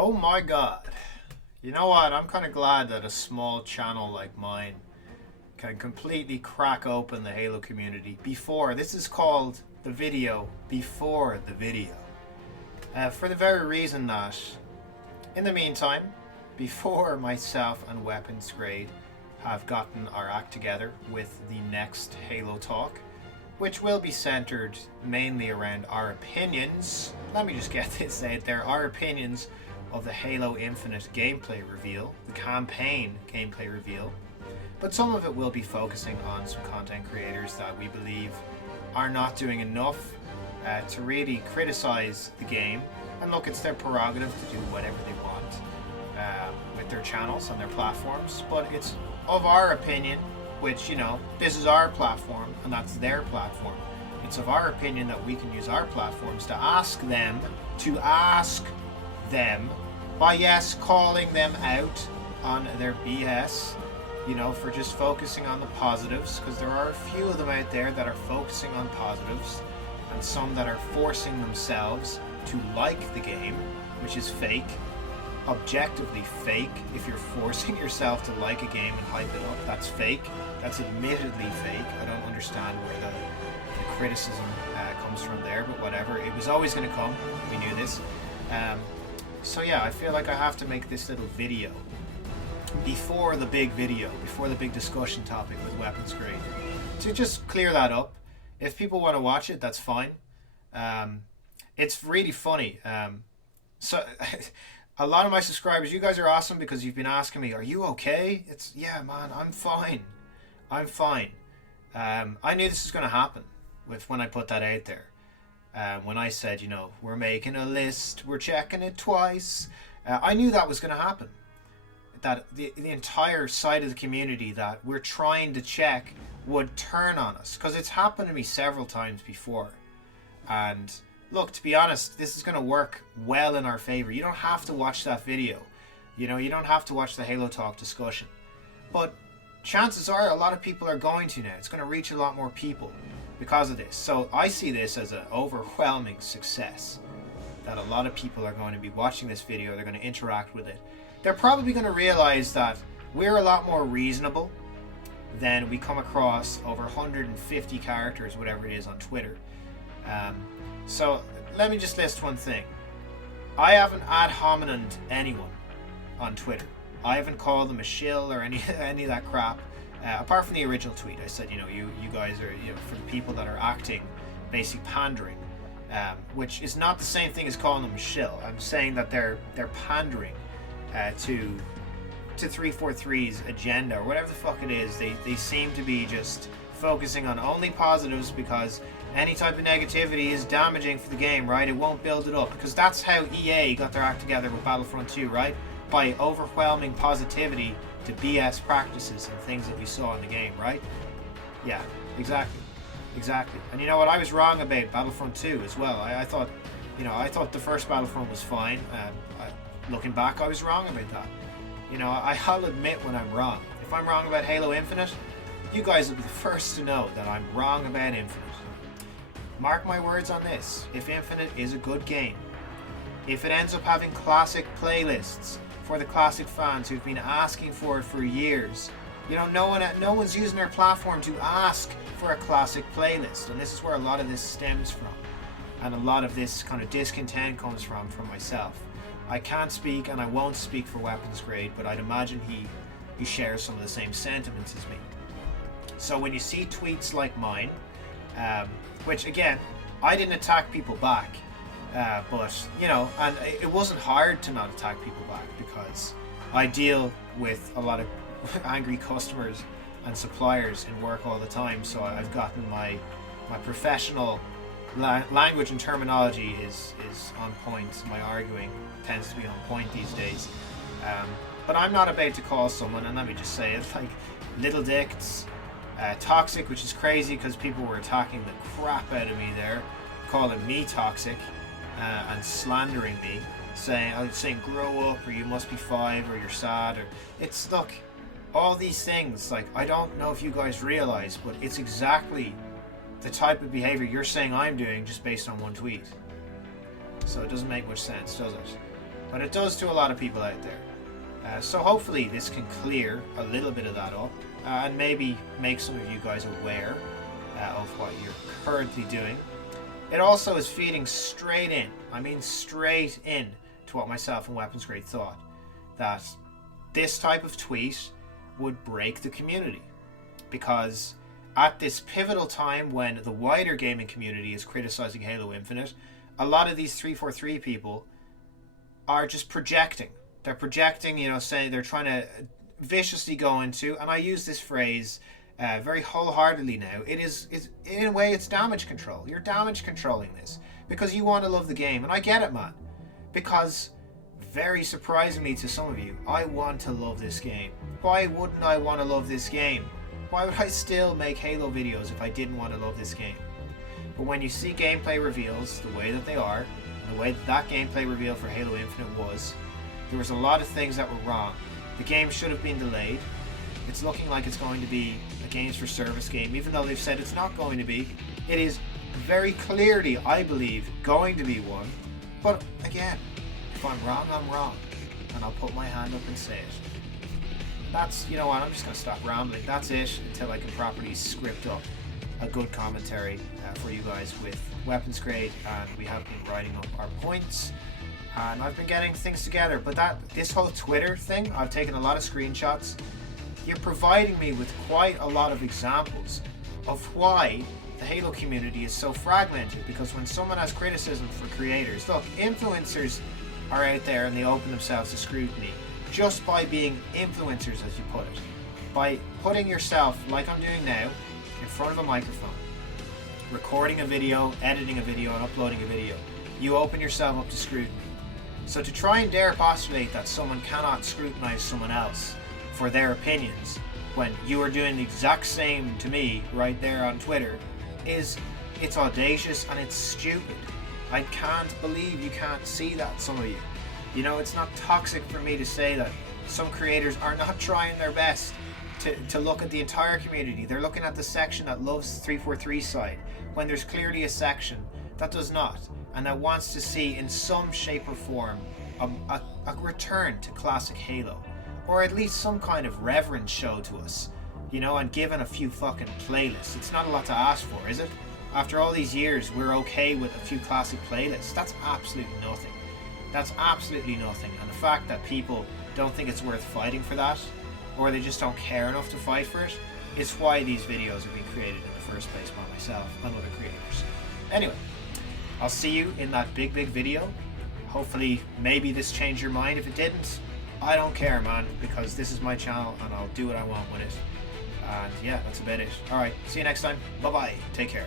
Oh my god. You know what? I'm kind of glad that a small channel like mine can completely crack open the Halo community before. This is called the video before the video. For the very reason that, in the meantime, before myself and Weapons Grade have gotten our act together with the next Halo talk, which will be centered mainly around our opinions. Let me just get this out there. Our opinions of the Halo Infinite gameplay reveal, the campaign gameplay reveal. But some of it will be focusing on some content creators that we believe are not doing enough to really criticize the game. And look, it's their prerogative to do whatever they want with their channels and their platforms. But it's of our opinion, which, you know, this is our platform and that's their platform. It's of our opinion that we can use our platforms to ask them by, yes, calling them out on their BS, you know, for just focusing on the positives, because there are a few of them out there that are focusing on positives and some that are forcing themselves to like the game, which is fake, objectively fake. If you're forcing yourself to like a game and hype it up, that's fake. That's admittedly fake. I don't understand where the criticism comes from there, but whatever. It was always going to come. We knew this. So yeah, I feel like I have to make this little video before the big video, before the big discussion topic with Weapons Grade, to just clear that up. If people want to watch it, that's fine. It's really funny. So a lot of my subscribers, you guys are awesome because you've been asking me, are you okay? It's, yeah, man, I'm fine. I'm fine. I knew this was going to happen when I put that out there. When I said, you know, we're making a list, we're checking it twice. I knew that was going to happen. That the entire side of the community that we're trying to check would turn on us. Because it's happened to me several times before. And look, to be honest, this is going to work well in our favor. You don't have to watch that video. You know, you don't have to watch the Halo Talk discussion. But chances are a lot of people are going to now. It's going to reach a lot more people because of this. So I see this as an overwhelming success, that a lot of people are going to be watching this video. They're going to interact with it. They're probably going to realize that we're a lot more reasonable than we come across over 150 characters, whatever it is, on Twitter. So let me just list one thing. I haven't ad hominem anyone on Twitter. I haven't called them a shill or any of that crap. Apart from the original tweet, I said, you know, you guys are, you know, for the people that are acting, basically pandering, which is not the same thing as calling them a shill. I'm saying that they're pandering to 343's agenda or whatever the fuck it is. They seem to be just focusing on only positives because any type of negativity is damaging for the game, right? It won't build it up, because that's how EA got their act together with Battlefront 2, right? By overwhelming positivity to BS practices and things that we saw in the game, right? Yeah, exactly. And you know what? I was wrong about Battlefront 2 as well. I thought, you know, I thought the first Battlefront was fine. Looking back, I was wrong about that. You know, I'll admit when I'm wrong. If I'm wrong about Halo Infinite, you guys will be the first to know that I'm wrong about Infinite. Mark my words on this. If Infinite is a good game, if it ends up having classic playlists for the classic fans who've been asking for it for years, you know, no one's using their platform to ask for a classic playlist, and this is where a lot of this stems from, and a lot of this kind of discontent comes from myself. I can't speak and I won't speak for Weapons Grade, but I'd imagine he shares some of the same sentiments as me. So when you see tweets like mine, which again, I didn't attack people back, but you know, and it wasn't hard to not attack people back because I deal with a lot of angry customers and suppliers in work all the time. So I've gotten my professional language and terminology is on point. My arguing tends to be on point these days. But I'm not about to call someone, and let me just say it, like little dicks, toxic, which is crazy because people were attacking the crap out of me there, calling me toxic and slandering me, saying grow up, or you must be 5, or you're sad, or it's, look, all these things, like, I don't know if you guys realize, but it's exactly the type of behavior you're saying I'm doing just based on one tweet. So it doesn't make much sense, does it? but it does to a lot of people out there. So hopefully this can clear a little bit of that up, and maybe make some of you guys aware of what you're currently doing. It also is feeding straight in, I mean straight in, to what myself and Weapons Grade thought, that this type of tweet would break the community. Because at this pivotal time when the wider gaming community is criticizing Halo Infinite, a lot of these 343 people are just projecting. They're projecting, saying they're trying to viciously go into, and I use this phrase very wholeheartedly now, it's in a way it's damage control. You're damage controlling this because you want to love the game, and I get it, man. Because very surprisingly to some of you, I want to love this game. Why wouldn't I want to love this game? Why would I still make Halo videos if I didn't want to love this game? But when you see gameplay reveals the way that they are, and the way that gameplay reveal for Halo Infinite was, there was a lot of things that were wrong. The game should have been delayed. It's looking like it's going to be a games for service game, even though they've said it's not going to be. It is very clearly, I believe, going to be one. But again, if I'm wrong, I'm wrong. And I'll put my hand up and say it. That's, you know what, I'm just going to stop rambling. That's it until I can properly script up a good commentary for you guys with Weapons Grade. And we have been writing up our points. And I've been getting things together. But this whole Twitter thing, I've taken a lot of screenshots. You're providing me with quite a lot of examples of why the Halo community is so fragmented. Because when someone has criticism for creators, look, influencers are out there and they open themselves to scrutiny just by being influencers, as you put it. By putting yourself, like I'm doing now, in front of a microphone, recording a video, editing a video, and uploading a video, you open yourself up to scrutiny. So to try and dare postulate that someone cannot scrutinize someone else for their opinions when you are doing the exact same to me right there on Twitter, it's audacious and it's stupid. I can't believe you can't see that, some of you. It's not toxic for me to say that some creators are not trying their best to look at the entire community. They're looking at the section that loves 343's side, when there's clearly a section that does not, and that wants to see in some shape or form a return to classic Halo, or at least some kind of reverence show to us, and given a few fucking playlists. It's not a lot to ask for, is it? After all these years, we're okay with a few classic playlists. That's absolutely nothing. That's absolutely nothing. And the fact that people don't think it's worth fighting for that, or they just don't care enough to fight for it, is why these videos are being created in the first place by myself and other creators. Anyway, I'll see you in that big video. Hopefully, maybe this changed your mind. If it didn't, I don't care, man, because this is my channel and I'll do what I want with it. And yeah, that's about it. Alright, see you next time. Bye-bye. Take care.